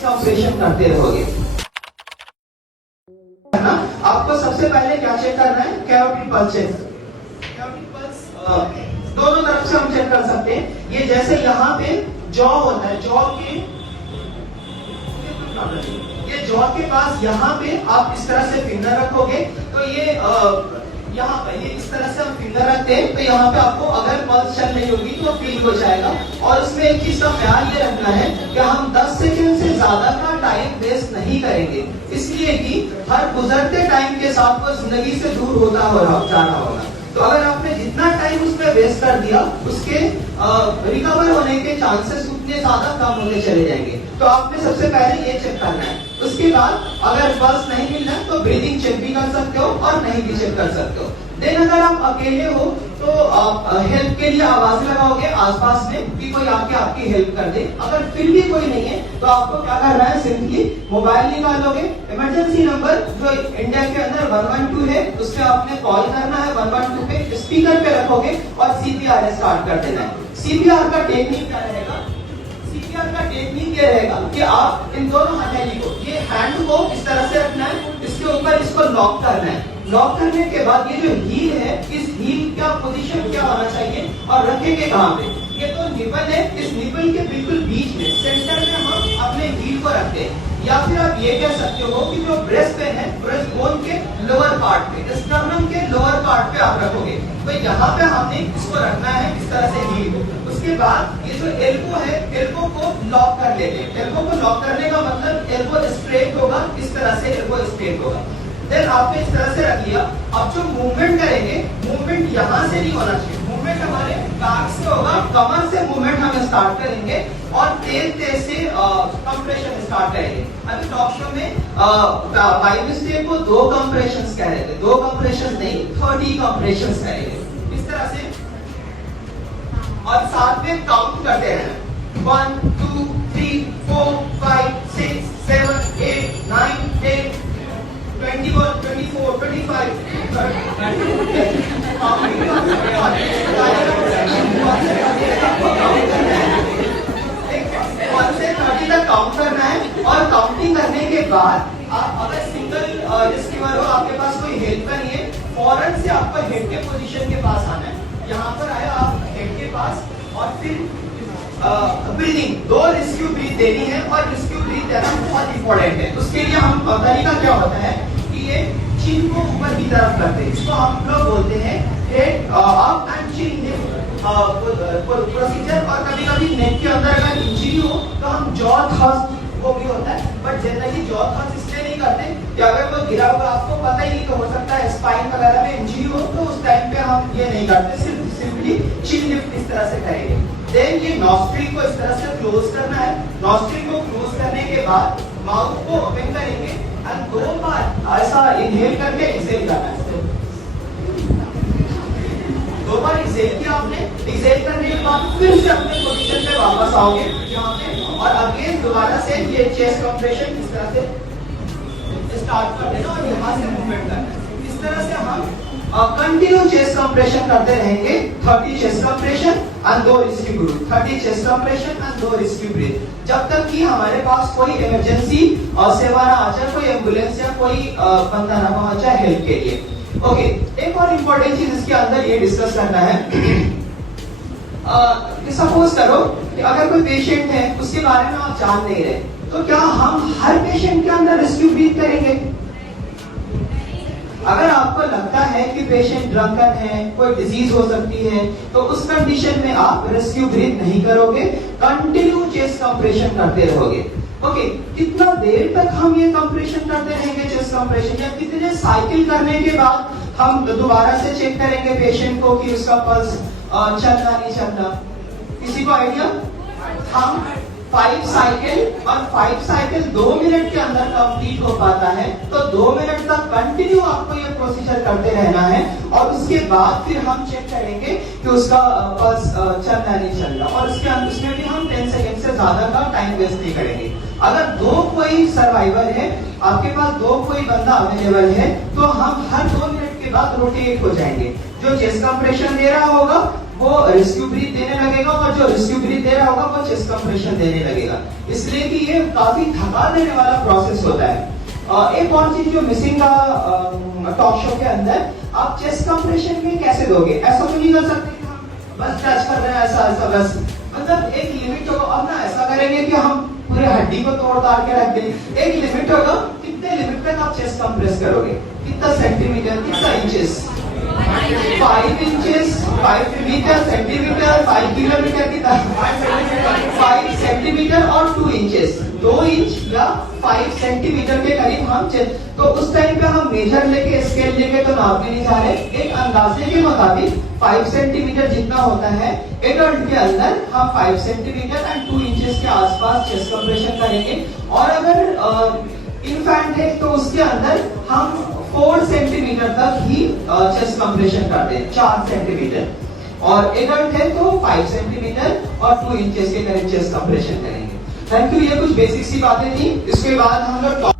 Chest compression करते रहोगे। आपको सबसे पहले क्या चेक करना है? Carotid pulse check. Carotid pulse दोनों तरफ से हम चेक कर सकते हैं। ये जैसे यहाँ पे जॉ होता है, जॉ के पास यहाँ पे आप इस तरह से फिंगर रखोगे तो ये यहाँ पे ये इस तरह से हम फिंगर रखते हैं तो यहाँ पे आपको अगर पल्स चल रही होगी तो फील हो जाएगा। और उसमें एक चीज का ख्याल ये रखना है कि हम 10 सेकंड से ज्यादा का टाइम वेस्ट नहीं करेंगे, इसलिए कि हर गुजरते टाइम के साथ वो जिंदगी से दूर होता जा रहा होगा। तो अगर आपने जितना टाइम उसमें वेस्ट कर दिया उसके रिकवर होने के चांसेस उतने ज्यादा कम होते चले जाएंगे। तो आपने सबसे पहले ये चेक करना है। उसके बाद अगर पल्स नहीं मिल रहा है तो ब्रीदिंग चेक भी कर सकते हो और नहीं भी चेक कर सकते हो। देन अगर आप अकेले हो तो आप हेल्प के लिए आवाज लगाओगे आसपास में कि कोई आपकी हेल्प कर दे। अगर फिर भी कोई नहीं है तो आपको क्या करना है? सिंपली मोबाइल निकालोगे, इमरजेंसी नंबर जो इंडिया के अंदर 112 है उससे आपने कॉल करना है। 112 पे स्पीकर पे रखोगे और सीपीआर स्टार्ट कर देना है। सीपीआर का टेक्निक क्या रहेगा? सीपीआर का टेक्निक ये रहेगा कि आप इन दोनों हथेली को, ये हैंड को इस तरह से रखना है, इसके ऊपर इसको लॉक करना है। लॉक करने के बाद ये जो हील है, इस हील का पोजीशन क्या होना चाहिए और रखेंगे कहाँ पे? ये तो निपल है, इस निपल के बिल्कुल बीच में सेंटर में हम अपने हील को रखते हैं। या फिर आप ये कह सकते हो कि जो ब्रेस्ट पे है, ब्रेस्ट बोन के लोअर पार्ट पे, स्टर्नम के लोअर पार्ट पे आप रखोगे। तो यहाँ पे हमने इसको रखना है इस तरह से हील को। उसके बाद ये जो एल्बो है, एल्बो को लॉक कर लेते हैं। एल्बो को लॉक करने का मतलब एल्बो स्ट्रेट होगा, इस तरह से एल्बो स्ट्रेट होगा। देन आपने इस तरह से रख लिया। अब जो मूवमेंट करेंगे, मूवमेंट यहाँ से नहीं होना चाहिए, मूवमेंट हमारे बैक से होगा, कमर से मूवमेंट हम स्टार्ट करेंगे और तेज से कंप्रेशन स्टार्ट करेंगे। अभी डॉक्टर में बाय मिस्टेक को 2 कंप्रेशंस कह रहे थे, 2 कंप्रेशन नहीं 30 कंप्रेशंस करेंगे इस तरह से। और साथ में काउंट करते हैं 1 2 3 4 5 6 7 8 9 10 21 24 25 काउंट करना है। और काउंटिंग करने के बाद आप अगर सिंगल रिसीवर हो, आपके पास कोई हेल्प का नहीं है, फौरन से आपको हेड के पोजीशन के पास आना है। यहाँ पर आया आप हेड के पास और फिर ब्रीदिंग, 2 रिस्क्यू ब्रीथ देनी है। और रिस्क्यू ब्रीथ देना बहुत इंपॉर्टेंट है। उसके लिए हम तरीका क्या होता है कि ये चिन को ऊपर की तरफ करते हैं, इसको हम लोग बोलते हैं head up and chin lift procedure. और कभी कभी नेक के अंदर अगर इंजरी हो तो हम जॉ थ्रस्ट वो भी होता है, बट जनरली जॉ थ्रस्ट इसलिए नहीं करते कि अगर कोई गिरा हुआ आपको पता ही नहीं तो हो सकता है स्पाइन वगैरह में इंजरी हो, तो उस टाइम पे हम ये नहीं करते, सिंपली चिन लिफ्ट इस तरह से करेंगे। देन ये नॉस्ट्रिल को इस तरह से क्लोज करना है। नॉस्ट्रिल को क्लोज करने के बाद माउथ को ओपन करेंगे और 2 बार ऐसा इनहेल करके एक्सहेल करना है। 2 बार एक्सहेल किया आपने, एक्सहेल करने के बाद फिर से अपने पोजीशन पे वापस आओगे यहाँ पे और अगेन दोबारा से ये चेस्ट कंप्रेशन इस तरह से स्टार्ट कर देना और यहाँ से मूवमेंट करना। इस तरह से हम कंटिन्यू चेस्ट कंप्रेशन करते रहेंगे। 30 chest compression and 2 rescue breath, 30 chest compression and 2 rescue breath, जब तक कि हमारे पास कोई इमरजेंसी सेवा ना आ जाए, कोई एम्बुलेंस या कोई बंदा ना पहुंच जाए हेल्प के लिए। ओके, एक और इम्पोर्टेंट चीज इसके अंदर ये डिस्कस करना है कि सपोज करो कि अगर कोई पेशेंट है उसके बारे में आप जान नहीं रहे, तो क्या हम हर पेशेंट के अंदर रिस्क्यू ब्रीथ करेंगे? अगर आपको लगता है कि पेशेंट ड्रंकन है, कोई डिजीज हो सकती है, तो उस कंडीशन में आप रेस्क्यू ब्रीथ नहीं करोगे, कंटिन्यू चेस्ट कंप्रेशन करते रहोगे। ओके, कितना देर तक हम ये कंप्रेशन करते रहेंगे चेस्ट कंप्रेशन, या कितने साइकिल करने के बाद हम दोबारा से चेक करेंगे पेशेंट को कि उसका पल्स चलना नहीं चलना? किसी को आइडिया? हम 5 साइकिल और 5 साइकिल 2 मिनट के अंदर कंप्लीट हो पाता है, तो 2 मिनट तक कंटिन्यू आपको ये प्रोसीजर करते रहना है। और उसके बाद फिर हम चेक करेंगे कि उसका पल्स चलना नहीं चल रहा, और उसमें भी हम 10 सेकेंड से ज्यादा का टाइम वेस्ट नहीं करेंगे। अगर 2 कोई सर्वाइवर है, आपके पास 2 कोई बंदा अवेलेबल है, तो हम हर 2 मिनट के बाद रोटेट हो जाएंगे। जो चेस्ट कंप्रेशन दे रहा होगा वो रेस्क्यू ब्रीथ देने लगेगा, और जो रेस्क्यू ब्रीथ दे रहा होगा वो चेस्ट कंप्रेशन देने लगेगा, इसलिए कि ये काफी थका देने वाला प्रोसेस होता है। एक और चीज जो मिसिंग का टॉक शो के अंदर, आप चेस्ट कंप्रेशन में कैसे दोगे? ऐसा तो नहीं कर सकते कि हम बस टच कर रहे हैं ऐसा ऐसा बस, मतलब एक लिमिट होगा। अब ना ऐसा करेंगे कि हम पूरे हड्डी को तोड़ ताड़ के रख देंगे, एक लिमिट होगा, कितने लिमिट तक आप चेस्ट कंप्रेस करोगे, कितना सेंटीमीटर, कितना inches, 5 inches, 5 metre, centimetre, 5 kilometre की 5 सेंटीमीटर और 2 इंचेस, 2 इंच या 5 सेंटीमीटर के करीब हम तो उस टाइम पे हम मेजर लेके स्केल लेके तो नापने नहीं जा रहे, एक अंदाजे के मुताबिक 5 सेंटीमीटर जितना होता है एडल्ट के अंदर, हम 5 सेंटीमीटर एंड 2 इंचेस के आसपास चेस्ट कंप्रेशन करेंगे। और अगर इन्फेंट है तो उसके अंदर हम 4 सेंटीमीटर तक ही चेस्ट कंप्रेशन करते हैं, 4 सेंटीमीटर, और एडल्ट है तो 5 सेंटीमीटर और 2 इंचेस के करीब चेस्ट कंप्रेशन करेंगे। थैंक यू, ये कुछ बेसिक सी बातें थी। इसके बाद हम लोग